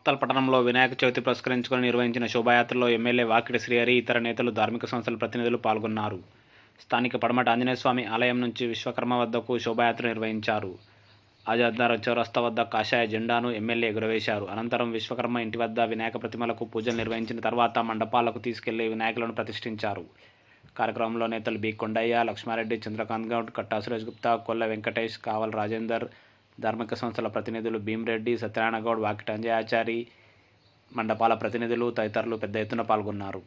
మక్తల్ పట్టణంలో వినాయక చవితి పురస్కరించుకొని నిర్వహించిన శోభాయాత్రలో ఎమ్మెల్యే వాకిటి శ్రీహరి, ఇతర నేతలు, ధార్మిక సంస్థల ప్రతినిధులు పాల్గొన్నారు. స్థానిక పడమటి ఆంజనేయస్వామి ఆలయం నుంచి విశ్వకర్మ వద్దకు శోభాయాత్ర నిర్వహించారు. ఆజాద్నగర్ చౌరస్తా వద్ద కాషాయ జెండాను ఎమ్మెల్యే ఎగురవేశారు. అనంతరం విశ్వకర్మ ఇంటి వద్ద వినాయక ప్రతిమలకు పూజలు నిర్వహించిన తర్వాత మండపాలకు తీసుకెళ్లి వినాయకులను ప్రతిష్ఠించారు. కార్యక్రమంలో నేతలు బి కొండయ్య, లక్ష్మారెడ్డి, చంద్రకాంత్ గౌడ్, కట్టా సురేష్ గుప్తా, కొల్ల వెంకటేష్, కావల్ రాజేందర్, ధార్మిక సంస్థల ప్రతినిధులు భీమ్రెడ్డి, సత్యనారాయణ గౌడ్, వాకిటి అంజయాచారి, మండపాల ప్రతినిధులు తదితరులు పెద్ద ఎత్తున పాల్గొన్నారు.